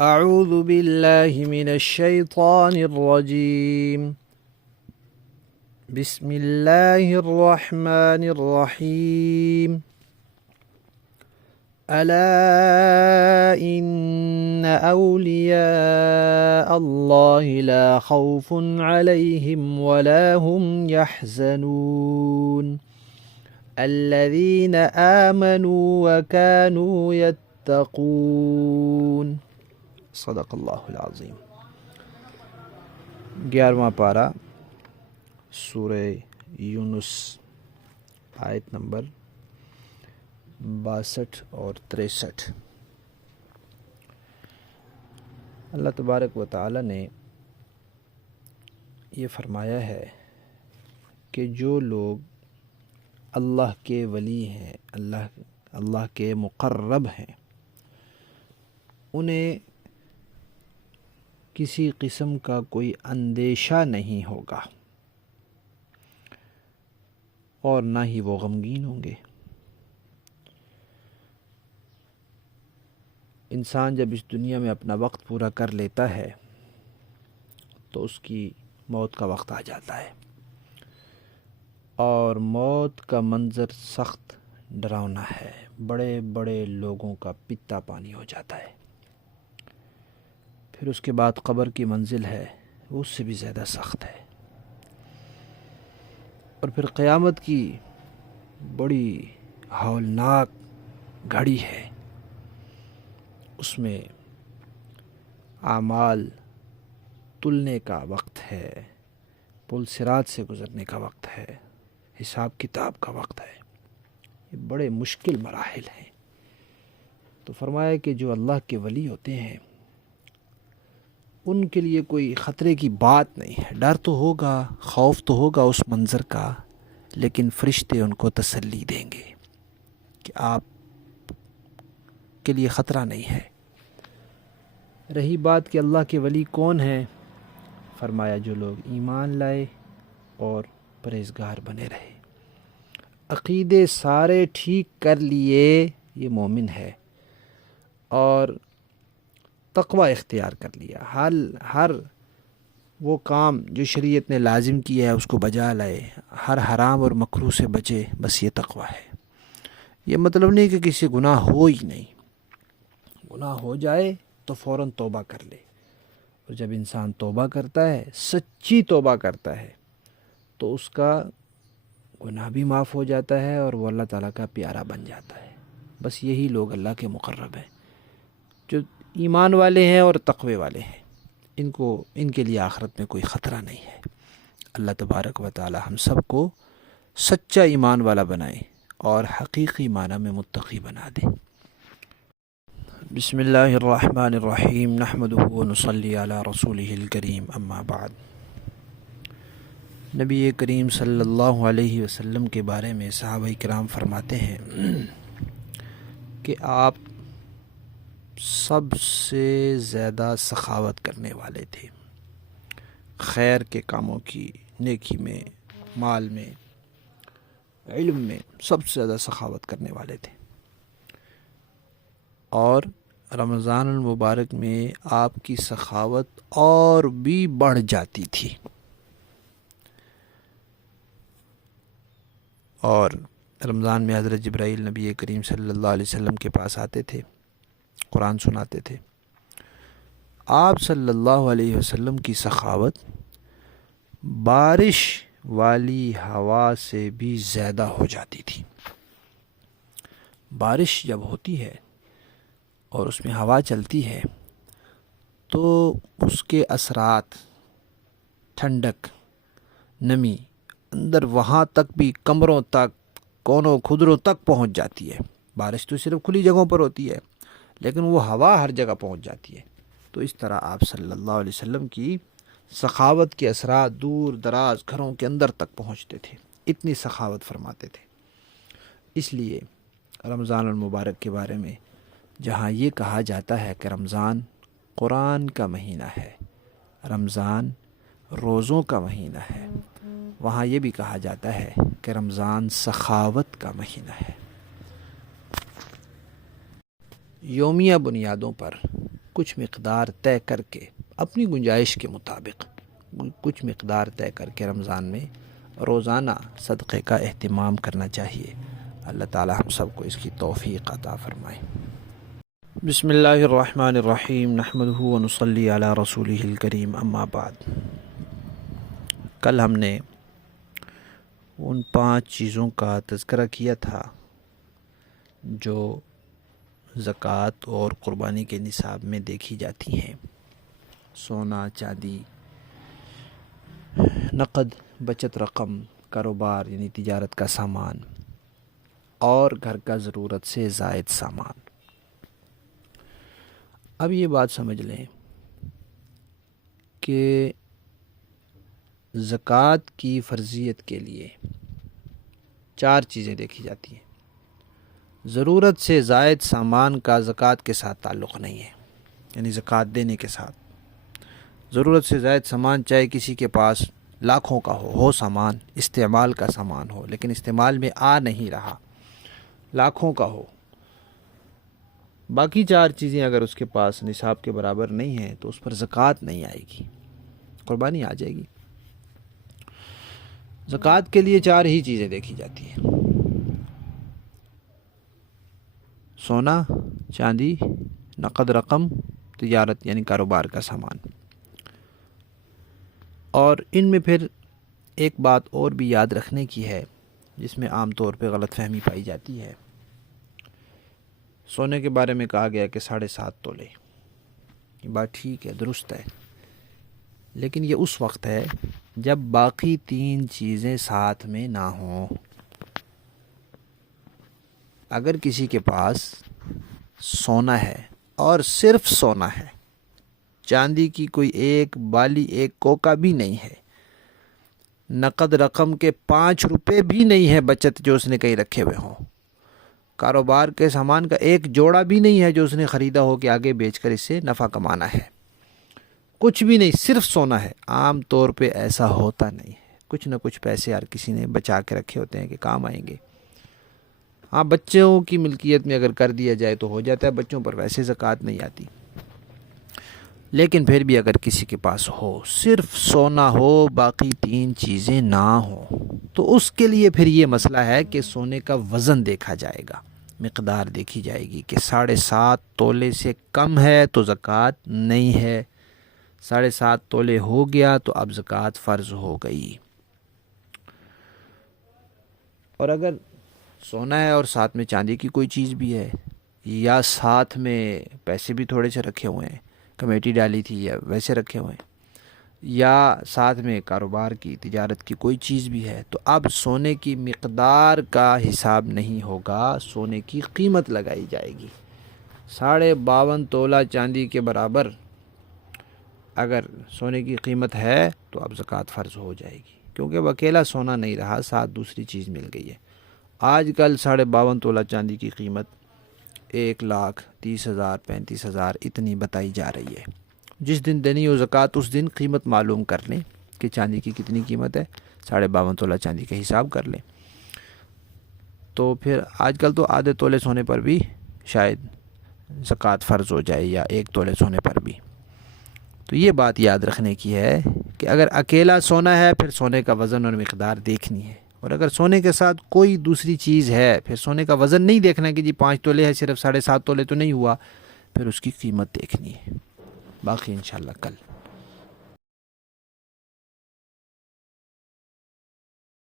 اعوذ باللہ من الشیطان الرجیم بسم اللہ الرحمن الرحیم الا ان اولیاء اللہ لا خوف علیہم ولا هم يحزنون الذین آمنوا وكانوا يتقون صدق اللہ العظیم۔ 11واں پارہ سورہ یونس، آیت نمبر 62 اور 63۔ اللہ تبارک و تعالی نے یہ فرمایا ہے کہ جو لوگ اللہ کے ولی ہیں، اللہ کے مقرب ہیں، انہیں کسی قسم کا کوئی اندیشہ نہیں ہوگا اور نہ ہی وہ غمگین ہوں گے۔ انسان جب اس دنیا میں اپنا وقت پورا کر لیتا ہے تو اس کی موت کا وقت آ جاتا ہے، اور موت کا منظر سخت ڈراؤنا ہے۔ بڑے بڑے لوگوں کا پتا پانی ہو جاتا ہے۔ پھر اس کے بعد قبر کی منزل ہے، وہ اس سے بھی زیادہ سخت ہے۔ اور پھر قیامت کی بڑی ہولناک گھڑی ہے، اس میں اعمال تلنے کا وقت ہے، پل صراط سے گزرنے کا وقت ہے، حساب کتاب کا وقت ہے۔ یہ بڑے مشکل مراحل ہیں۔ تو فرمایا کہ جو اللہ کے ولی ہوتے ہیں ان کے لیے کوئی خطرے کی بات نہیں ہے۔ ڈر تو ہوگا، خوف تو ہوگا اس منظر کا، لیکن فرشتے ان کو تسلی دیں گے کہ آپ کے لیے خطرہ نہیں ہے۔ رہی بات کہ اللہ کے ولی کون ہیں، فرمایا جو لوگ ایمان لائے اور پرہیزگار بنے رہے، عقیدے سارے ٹھیک کر لیے، یہ مومن ہے، اور تقوی اختیار کر لیا، ہر وہ کام جو شریعت نے لازم کیا ہے اس کو بجا لائے، ہر حرام اور مکروہ سے بچے، بس یہ تقوی ہے۔ یہ مطلب نہیں کہ کسی گناہ ہو ہی نہیں، گناہ ہو جائے تو فوراً توبہ کر لے، اور جب انسان توبہ کرتا ہے، سچی توبہ کرتا ہے، تو اس کا گناہ بھی معاف ہو جاتا ہے اور وہ اللہ تعالیٰ کا پیارا بن جاتا ہے۔ بس یہی لوگ اللہ کے مقرب ہیں، جو ایمان والے ہیں اور تقوی والے ہیں۔ ان کے لیے آخرت میں کوئی خطرہ نہیں ہے۔ اللہ تبارک و تعالی ہم سب کو سچا ایمان والا بنائے اور حقیقی معنی میں متقی بنا دے۔ بسم اللہ الرحمن الرحیم، نحمدہ ونصلی علی رسولہ الکریم، اما بعد۔ نبی کریم صلی اللہ علیہ وسلم کے بارے میں صحابہ کرام فرماتے ہیں کہ آپ سب سے زیادہ سخاوت کرنے والے تھے، خیر کے کاموں کی، نیکی میں، مال میں، علم میں سب سے زیادہ سخاوت کرنے والے تھے۔ اور رمضان المبارک میں آپ کی سخاوت اور بھی بڑھ جاتی تھی۔ اور رمضان میں حضرت جبرائیل نبی کریم صلی اللہ علیہ وسلم کے پاس آتے تھے، قرآن سناتے تھے۔ آپ صلی اللہ علیہ وسلم کی سخاوت بارش والی ہوا سے بھی زیادہ ہو جاتی تھی۔ بارش جب ہوتی ہے اور اس میں ہوا چلتی ہے تو اس کے اثرات، ٹھنڈک، نمی اندر وہاں تک بھی، کمروں تک، کونوں کھدروں تک پہنچ جاتی ہے۔ بارش تو صرف کھلی جگہوں پر ہوتی ہے، لیکن وہ ہوا ہر جگہ پہنچ جاتی ہے۔ تو اس طرح آپ صلی اللہ علیہ وسلم کی سخاوت کے اثرات دور دراز گھروں کے اندر تک پہنچتے تھے، اتنی سخاوت فرماتے تھے۔ اس لیے رمضان المبارک کے بارے میں جہاں یہ کہا جاتا ہے کہ رمضان قرآن کا مہینہ ہے، رمضان روزوں کا مہینہ ہے، وہاں یہ بھی کہا جاتا ہے کہ رمضان سخاوت کا مہینہ ہے۔ یومیہ بنیادوں پر کچھ مقدار طے کر کے اپنی گنجائش کے مطابق کچھ مقدار طے کر کے رمضان میں روزانہ صدقے کا اہتمام کرنا چاہیے۔ اللہ تعالی ہم سب کو اس کی توفیق عطا فرمائے۔ بسم اللہ الرحمن الرحیم، نحمدہ و نصلی علی رسولہ الکریم، اما بعد۔ کل ہم نے ان 5 چیزوں کا تذکرہ کیا تھا جو زکوٰۃ اور قربانی کے نصاب میں دیکھی جاتی ہیں: سونا، چاندی، نقد، بچت رقم، کاروبار یعنی تجارت کا سامان، اور گھر کا ضرورت سے زائد سامان۔ اب یہ بات سمجھ لیں کہ زکوٰۃ کی فرضیت کے لیے 4 چیزیں دیکھی جاتی ہیں۔ ضرورت سے زائد سامان کا زکوٰۃ کے ساتھ تعلق نہیں ہے، یعنی زکوٰۃ دینے کے ساتھ ضرورت سے زائد سامان چاہے کسی کے پاس لاکھوں کا ہو سامان، استعمال کا سامان ہو لیکن استعمال میں آ نہیں رہا، لاکھوں کا ہو، باقی 4 چیزیں اگر اس کے پاس نصاب کے برابر نہیں ہیں تو اس پر زکوٰۃ نہیں آئے گی، قربانی آ جائے گی۔ زکوٰۃ کے لیے 4 ہی چیزیں دیکھی جاتی ہیں: سونا، چاندی، نقد رقم، تجارت یعنی کاروبار کا سامان۔ اور ان میں پھر ایک بات اور بھی یاد رکھنے کی ہے جس میں عام طور پہ غلط فہمی پائی جاتی ہے۔ سونے کے بارے میں کہا گیا کہ 7.5 تولے، یہ بات ٹھیک ہے، درست ہے، لیکن یہ اس وقت ہے جب باقی 3 چیزیں ساتھ میں نہ ہوں۔ اگر کسی کے پاس سونا ہے اور صرف سونا ہے، چاندی کی کوئی ایک بالی، ایک کوکا بھی نہیں ہے، نقد رقم کے 5 روپے بھی نہیں ہے بچت جو اس نے کہیں رکھے ہوئے ہوں، کاروبار کے سامان کا ایک جوڑا بھی نہیں ہے جو اس نے خریدا ہو کہ آگے بیچ کر اس سے نفع کمانا ہے، کچھ بھی نہیں، صرف سونا ہے۔ عام طور پہ ایسا ہوتا نہیں ہے، کچھ نہ کچھ پیسے ہر کسی نے بچا کے رکھے ہوتے ہیں کہ کام آئیں گے۔ ہاں، بچوں کی ملکیت میں اگر کر دیا جائے تو ہو جاتا ہے، بچوں پر ویسے زکوٰۃ نہیں آتی، لیکن پھر بھی اگر کسی کے پاس ہو، صرف سونا ہو، باقی 3 چیزیں نہ ہوں، تو اس کے لیے پھر یہ مسئلہ ہے کہ سونے کا وزن دیکھا جائے گا، مقدار دیکھی جائے گی کہ 7.5 تولے سے کم ہے تو زکوٰۃ نہیں ہے، 7.5 تولے ہو گیا تو اب زکوٰۃ فرض ہو گئی۔ اور اگر سونا ہے اور ساتھ میں چاندی کی کوئی چیز بھی ہے، یا ساتھ میں پیسے بھی تھوڑے سے رکھے ہوئے ہیں، کمیٹی ڈالی تھی یا ویسے رکھے ہوئے ہیں، یا ساتھ میں کاروبار کی، تجارت کی کوئی چیز بھی ہے، تو اب سونے کی مقدار کا حساب نہیں ہوگا، سونے کی قیمت لگائی جائے گی۔ 52.5 تولہ چاندی کے برابر اگر سونے کی قیمت ہے تو اب زکوٰۃ فرض ہو جائے گی، کیونکہ وہ اکیلا سونا نہیں رہا، ساتھ دوسری چیز مل گئی ہے۔ آج کل 52.5 تولہ چاندی کی قیمت 1,30,000 35,000 اتنی بتائی جا رہی ہے۔ جس دن دینی ہو زکوٰۃ اس دن قیمت معلوم کر لیں کہ چاندی کی کتنی قیمت ہے، 52.5 تولہ چاندی کا حساب کر لیں، تو پھر آج کل تو آدھے تولے سونے پر بھی شاید زکوٰۃ فرض ہو جائے، یا 1 تولے سونے پر بھی۔ تو یہ بات یاد رکھنے کی ہے کہ اگر اکیلا سونا ہے پھر سونے کا وزن اور مقدار دیکھنی ہے، اور اگر سونے کے ساتھ کوئی دوسری چیز ہے پھر سونے کا وزن نہیں دیکھنا کہ جی 5 تولے ہے، صرف 7.5 تولے تو نہیں ہوا، پھر اس کی قیمت دیکھنی ہے۔ باقی انشاءاللہ کل